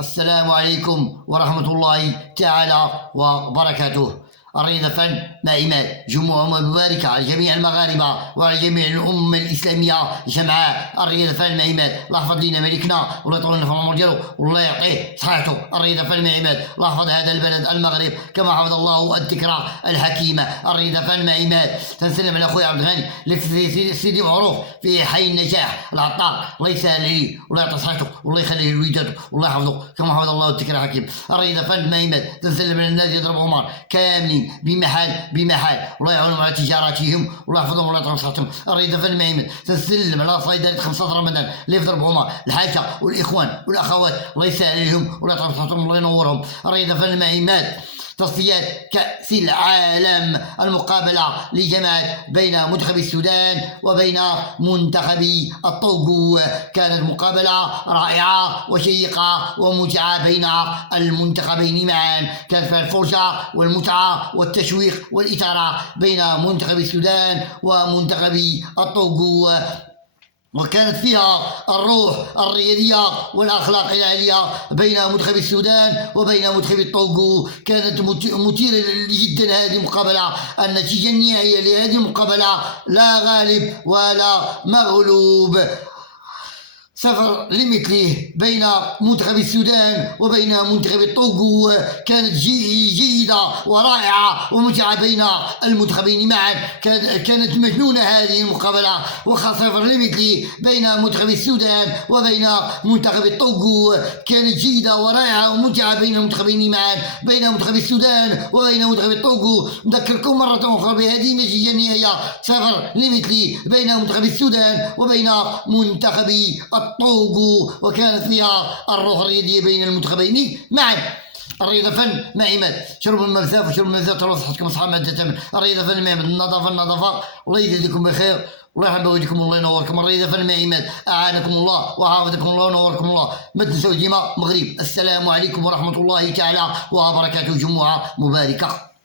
السلام عليكم ورحمة الله تعالى وبركاته. الرياضة فن نائمات جمعة مباركة على جميع المغاربة وعلى جميع الأمة الإسلامية جمعاء. الرياضة فن نائمات الله يحفظ لنا ملكنا والله يطول لنا في العمر ديالو والله يعطيه صحته. الرياضة فن نائمات الله يحفظ هذا البلد المغرب كما حفظ الله الذكرى الحكيمة. الرياضة فن نائمات تنسلم على خويا عبد الغني اللي سيدي معروف في حي النجاح العطار، الله يسهل عليه والله يعطي صحته والله يخليه لوليداته والله يحفظه كما حفظ الله الذكرى الحكيم. الرياضة فن نائمات تنسلم على الناس يضرب عمر كاملين بمحال والله يعاونهم على تجاراتهم والله يحفظهم والله يطول صحتهم. الرياضة فن نائمات تنسلم على صيدلة 15 رمضان اللي يضرب عمر الحاجة والاخوان والاخوات الله يسهل عليهم والله يطول صحتهم والله ينورهم. الرياضة فن نائمات تصفيات كأس العالم المقابلة لجماعة بين منتخب السودان وبين منتخب الطوغو، كانت مقابلة رائعة وشيقة وممتعة بين المنتخبين معا، كانت فيها الفرجة والمتعة والتشويق والإثارة بين منتخب السودان ومنتخب الطوغو، وكانت فيها الروح الرياضية والأخلاق العالية بين منتخب السودان وبين منتخب الطوغو. كانت مثيرة جدا هذه المقابلة. النتيجة النهائية لهذه المقابلة لا غالب ولا مغلوب، سفر لمثله بين منتخب السودان وبين منتخب الطوغو، كانت جيدة ورائعة وممتعة بين المنتخبين معا، كانت مجنونة هذه المقابلة، وسفر لمثله بين منتخب السودان وبين منتخب الطوغو كانت جيدة ورائعة وممتعة بين المنتخبين معا، بين منتخب السودان وبين منتخب الطوغو. نذكركم مرة أخرى بهذه النتيجة النهائية، سفر لمثله بين منتخب السودان وبين منتخب الطوغو، وكانت فيها الروح الرياضية بين المنتخبين معا. الرياضة فن نائمات شرب الماء بزاف وشرب الماء بزاف ترى صحتكم صحة ما تتمن. الرياضة فن نائمات النظافة الله يجزيكم بخير والله يحب وجهكم والله ينوركم. الرياضة فن نائمات أعانكم الله وحافظكم الله ونوركم الله. ما تنسوا ديما مغرب. السلام عليكم ورحمة الله تعالى وبركاته. جمعة مباركة.